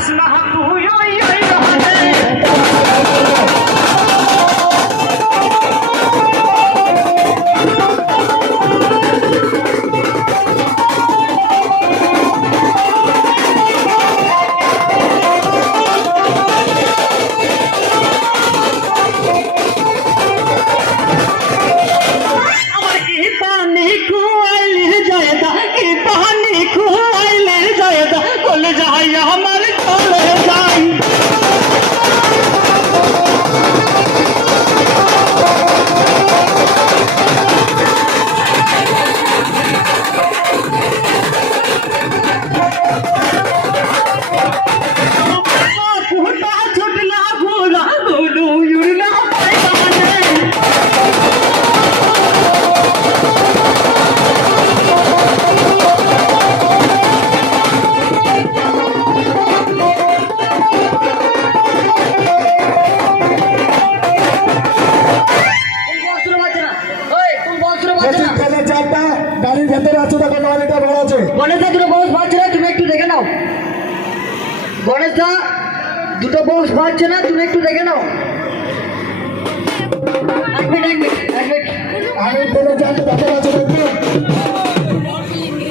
যাস না তুই ওই ওই রাতে গাড়ির ভেতরে আছে দেখো 9 লিটার ভরা আছে। গণেশদা দুটো বক্স পাচ্ছে না, তুমি একটু দেখে নাও। গণেশদা দুটো বক্স পাচ্ছে না, তুমি একটু দেখে নাও। এক মিনিট আমি বলে যাতে ভেতরে আছে দেখো।